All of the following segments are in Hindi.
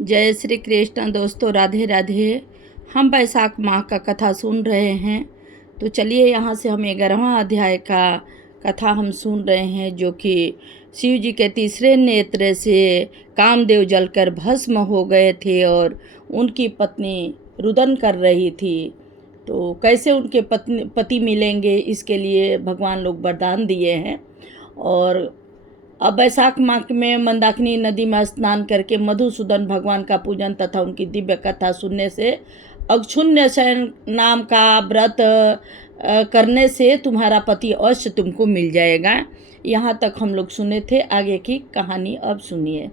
जय श्री कृष्ण दोस्तों, राधे राधे। हम बैसाख माह का कथा सुन रहे हैं। तो चलिए यहाँ से हम 11वां अध्याय का कथा हम सुन रहे हैं, जो कि शिव जी के तीसरे नेत्र से कामदेव जलकर भस्म हो गए थे और उनकी पत्नी रुदन कर रही थी। तो कैसे उनके पति मिलेंगे, इसके लिए भगवान लोग वरदान दिए हैं। और अब बैसाख माह में मंदाकिनी नदी में स्नान करके मधुसूदन भगवान का पूजन तथा उनकी दिव्य कथा सुनने से अक्षुण्य शयन नाम का व्रत करने से तुम्हारा पति अवश्य तुमको मिल जाएगा। यहाँ तक हम लोग सुने थे। आगे की कहानी अब सुनिए।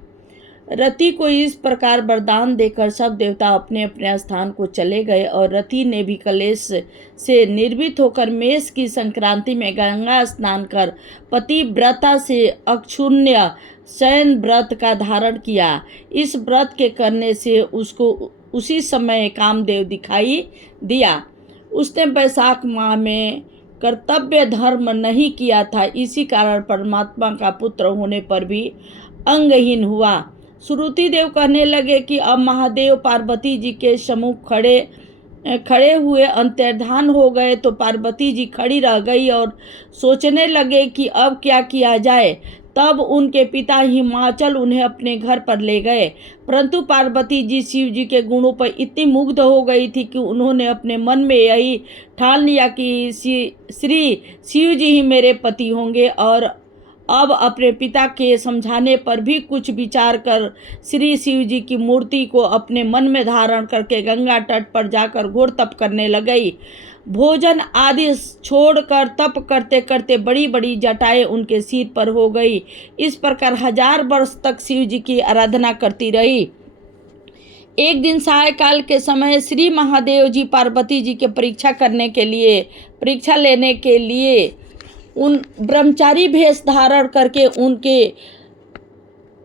रति को इस प्रकार वरदान देकर सब देवता अपने अपने स्थान को चले गए और रति ने भी कलेश से निर्भीत होकर मेष की संक्रांति में गंगा स्नान कर पतिव्रता से अक्षुण्य शयन व्रत का धारण किया। इस व्रत के करने से उसको उसी समय कामदेव दिखाई दिया। उसने बैसाख माह में कर्तव्य धर्म नहीं किया था, इसी कारण परमात्मा का पुत्र होने पर भी अंगहीन हुआ। श्रुति देव कहने लगे कि अब महादेव पार्वती जी के सम्मुख खड़े हुए अंतर्धान हो गए। तो पार्वती जी खड़ी रह गई और सोचने लगे कि अब क्या किया जाए। तब उनके पिता हिमाचल उन्हें अपने घर पर ले गए, परंतु पार्वती जी शिव जी के गुणों पर इतनी मुग्ध हो गई थी कि उन्होंने अपने मन में यही ठान लिया कि श्री शिव जी ही मेरे पति होंगे। और अब अपने पिता के समझाने पर भी कुछ विचार कर श्री शिव जी की मूर्ति को अपने मन में धारण करके गंगा तट पर जाकर घोर तप करने लगी। भोजन आदि छोड़कर तप करते करते बड़ी बड़ी जटाएं उनके सिर पर हो गई। इस प्रकार 1000 वर्ष तक शिव जी की आराधना करती रही। एक दिन सायकाल के समय श्री महादेव जी पार्वती जी के परीक्षा लेने के लिए उन ब्रह्मचारी भेष धारण करके उनके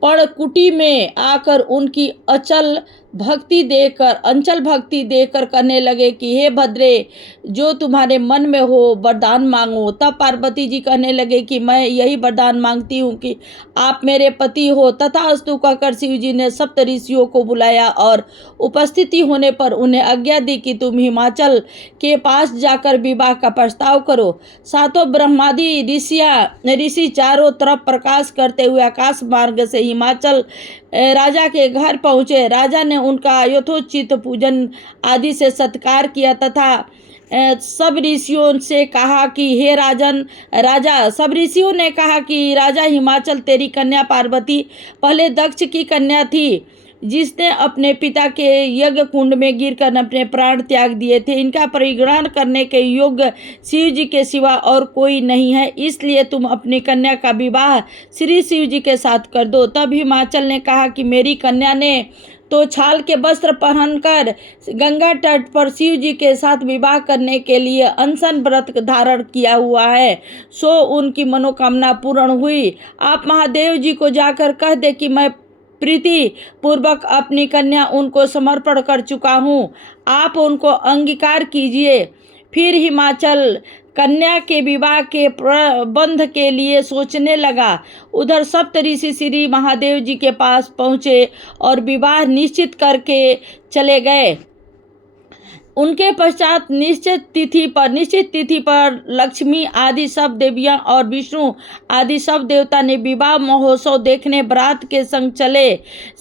पड़कुटी में आकर उनकी अंचल भक्ति देकर कहने लगे कि हे भद्रे, जो तुम्हारे मन में हो वरदान मांगो। तब पार्वती जी कहने लगे कि मैं यही वरदान मांगती हूँ कि आप मेरे पति हो। तथास्तु कहकर शिव जी ने सप्त ऋषियों को बुलाया और उपस्थिति होने पर उन्हें आज्ञा दी कि तुम हिमाचल के पास जाकर विवाह का प्रस्ताव करो। सातों ब्रह्मादि ऋषि चारों तरफ प्रकाश करते हुए आकाश मार्ग से हिमाचल राजा के घर पहुँचे। राजा ने उनका यथोचित पूजन आदि से सत्कार किया तथा सब ऋषियों से कहा कि हे सब ऋषियों ने कहा कि राजा हिमाचल, तेरी कन्या पार्वती पहले दक्ष की कन्या थी, जिसने अपने पिता के यज्ञ कुंड में गिरकर अपने प्राण त्याग दिए थे। इनका परिग्रहण करने के योग्य शिव जी के सिवा और कोई नहीं है, इसलिए तुम अपनी कन्या का विवाह श्री शिव जी के साथ कर दो। तब हिमाचल ने कहा कि मेरी कन्या ने तो छाल के वस्त्र पहनकर गंगा तट पर शिव जी के साथ विवाह करने के लिए अनशन व्रत धारण किया हुआ है, सो उनकी मनोकामना पूर्ण हुई। आप महादेव जी को जाकर कह दे कि मैं प्रीति पूर्वक अपनी कन्या उनको समर्पण कर चुका हूँ, आप उनको अंगीकार कीजिए। फिर हिमाचल कन्या के विवाह के प्रबंध के लिए सोचने लगा। उधर सप्त ऋषि श्री महादेव जी के पास पहुँचे और विवाह निश्चित करके चले गए। उनके पश्चात निश्चित तिथि पर लक्ष्मी आदि सब देवियां और विष्णु आदि सब देवता ने विवाह महोत्सव देखने बारात के संग चले।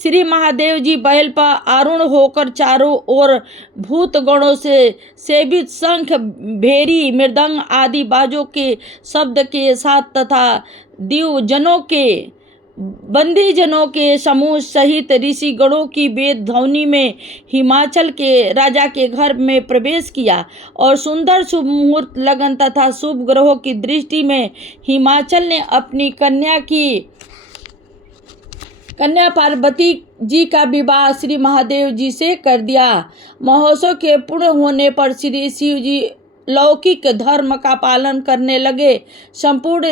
श्री महादेव जी बैल पर आरूढ़ होकर चारों ओर भूत गणों से सेवित शंख, भेरी, मृदंग आदि बाजों के शब्द के साथ तथा बंदीजनों के समूह सहित ऋषि गणों की वेद ध्वनि में हिमाचल के राजा के घर में प्रवेश किया और सुंदर शुभ मुहूर्त लगन तथा शुभ ग्रहों की दृष्टि में हिमाचल ने अपनी कन्या पार्वती जी का विवाह श्री महादेव जी से कर दिया। महोत्सव के पूर्ण होने पर श्री शिव जी लौकिक धर्म का पालन करने लगे। संपूर्ण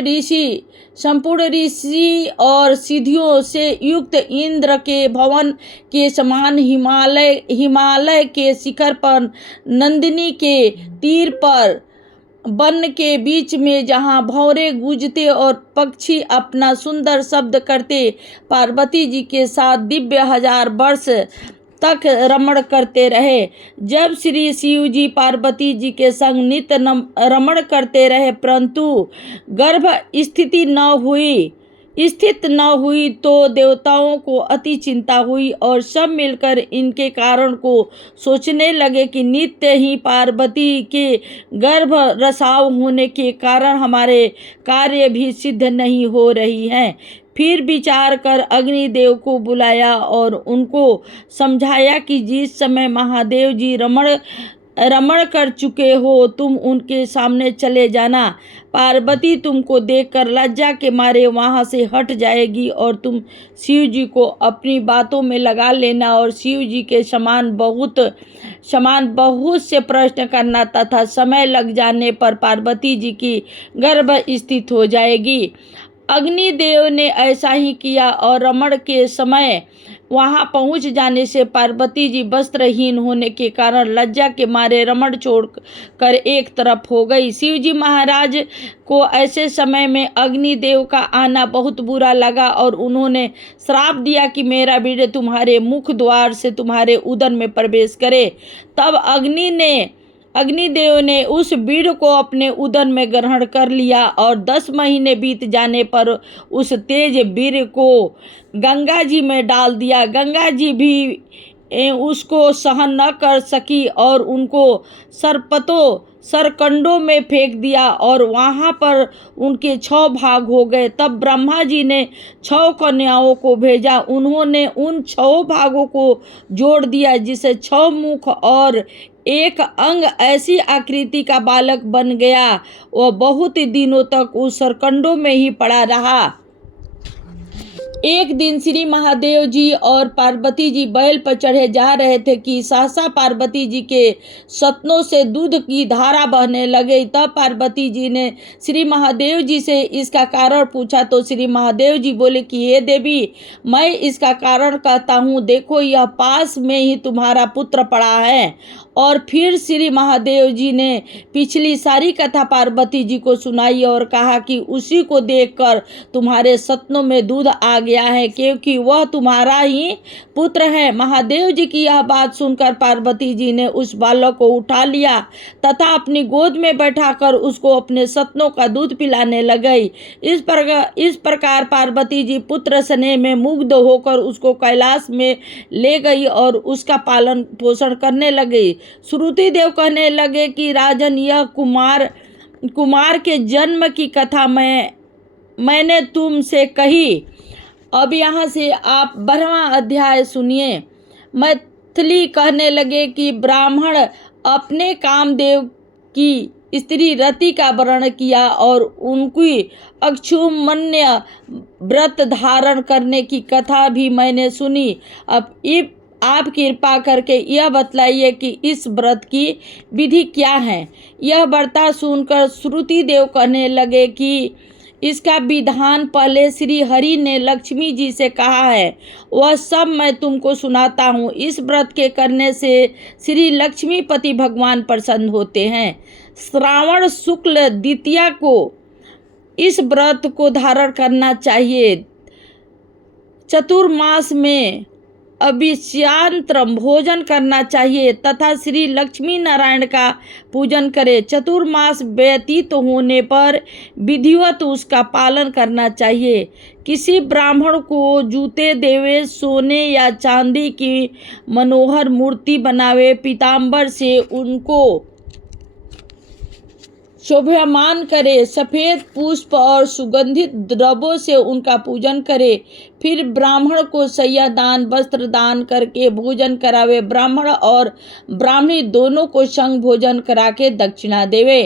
ऋषि और सिद्धियों से युक्त इंद्र के भवन के समान हिमालय के शिखर पर नंदिनी के तीर पर वन के बीच में जहाँ भौरे गूंजते और पक्षी अपना सुंदर शब्द करते, पार्वती जी के साथ दिव्य 1000 वर्ष तक रमण करते रहे। जब श्री शिव जी पार्वती जी के संग नित्य रमण करते रहे, परंतु गर्भ स्थित न हुई तो देवताओं को अति चिंता हुई और सब मिलकर इनके कारण को सोचने लगे कि नित्य ही पार्वती के गर्भ रसाव होने के कारण हमारे कार्य भी सिद्ध नहीं हो रही हैं। फिर विचार कर अग्निदेव को बुलाया और उनको समझाया कि जिस समय महादेव जी रमण कर चुके हो, तुम उनके सामने चले जाना। पार्वती तुमको देखकर लज्जा के मारे वहाँ से हट जाएगी और तुम शिव जी को अपनी बातों में लगा लेना और शिव जी के समान बहुत से प्रश्न करना तथा समय लग जाने पर पार्वती जी की गर्भ स्थित हो जाएगी। अग्निदेव ने ऐसा ही किया और रमण के समय वहां पहुंच जाने से पार्वती जी वस्त्रहीन होने के कारण लज्जा के मारे रमण छोड़कर एक तरफ हो गई। शिव जी महाराज को ऐसे समय में अग्निदेव का आना बहुत बुरा लगा और उन्होंने श्राप दिया कि मेरा वीर्य तुम्हारे मुख द्वार से तुम्हारे उदर में प्रवेश करे। तब अग्निदेव ने उस वीर को अपने उदर में ग्रहण कर लिया और 10 महीने बीत जाने पर उस तेज वीर को गंगा जी में डाल दिया। गंगा जी भी उसको सहन न कर सकी और उनको सरकंडों में फेंक दिया और वहाँ पर उनके 6 भाग हो गए। तब ब्रह्मा जी ने 6 कन्याओं को भेजा। उन्होंने उन 6 भागों को जोड़ दिया, जिसे 6 मुख और 1 अंग ऐसी आकृति का बालक बन गया। वह बहुत दिनों तक उस सरकंडों में ही पड़ा रहा। एक दिन श्री महादेव जी और पार्वती जी बैल पर चढ़े जा रहे थे कि सहसा पार्वती जी के सतनों से दूध की धारा बहने लगे। तब पार्वती जी ने श्री महादेव जी से इसका कारण पूछा तो श्री महादेव जी बोले कि हे देवी, मैं इसका कारण कहता हूँ, देखो यह पास में ही तुम्हारा पुत्र पड़ा है। और फिर श्री महादेव जी ने पिछली सारी कथा पार्वती जी को सुनाई और कहा कि उसी को देखकर तुम्हारे सपनों में दूध आ गया है, क्योंकि वह तुम्हारा ही पुत्र है। महादेव जी की यह बात सुनकर पार्वती जी ने उस बालक को उठा लिया तथा अपनी गोद में बैठाकर उसको अपने सपनों का दूध पिलाने लगी। इस प्रकार पार्वती जी पुत्र स्नेह में मुग्ध होकर उसको कैलाश में ले गई और उसका पालन पोषण करने लगी। श्रुति देव कहने लगे कि राजन, यह कुमार के जन्म की कथा मैंने तुमसे कही। अब यहाँ से आप 12वां अध्याय सुनिए। मैथिली कहने लगे कि ब्राह्मण अपने कामदेव की स्त्री रति का वर्ण किया और उनकी अक्षुमन्य व्रत धारण करने की कथा भी मैंने सुनी। अब आप कृपा करके यह बतलाइए कि इस व्रत की विधि क्या है। यह वार्ता सुनकर श्रुति देव कहने लगे कि इसका विधान पहले श्री हरि ने लक्ष्मी जी से कहा है, वह सब मैं तुमको सुनाता हूँ। इस व्रत के करने से श्री लक्ष्मीपति भगवान प्रसन्न होते हैं। श्रावण शुक्ल द्वितीया को इस व्रत को धारण करना चाहिए। चतुर्मास में अभिष्यांतर भोजन करना चाहिए तथा श्री लक्ष्मी नारायण का पूजन करें। चतुर्मास व्यतीत होने पर विधिवत उसका पालन करना चाहिए। किसी ब्राह्मण को जूते देवे, सोने या चांदी की मनोहर मूर्ति बनावे, पीताम्बर से उनको शोभायमान करे, सफ़ेद पुष्प और सुगंधित द्रव्यों से उनका पूजन करे। फिर ब्राह्मण को शय्या दान, वस्त्र दान करके भोजन करावे। ब्राह्मण और ब्राह्मणी दोनों को संग भोजन करा के दक्षिणा देवे।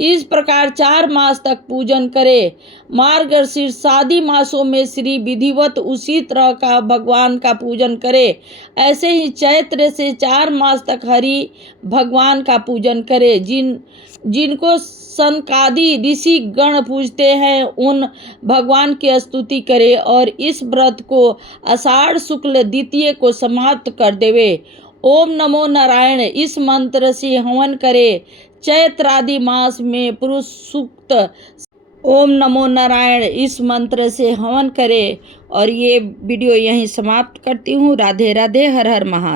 इस प्रकार 4 मास तक पूजन करे। मार्गशीर्ष आदि मासों में श्री विधिवत उसी तरह का भगवान का पूजन करे। ऐसे ही चैत्र से 4 मास तक हरि भगवान का पूजन करे। जिनको सनकादि ऋषि गण पूजते हैं, उन भगवान की स्तुति करे और इस व्रत को आषाढ़ शुक्ल द्वितीय को समाप्त कर देवे। ओम नमो नारायण इस मंत्र से हवन करे। चैत्रादि मास में पुरुष सूक्त ओम नमो नारायण इस मंत्र से हवन करे। और ये वीडियो यहीं समाप्त करती हूँ। राधे राधे, हर हर महादेव।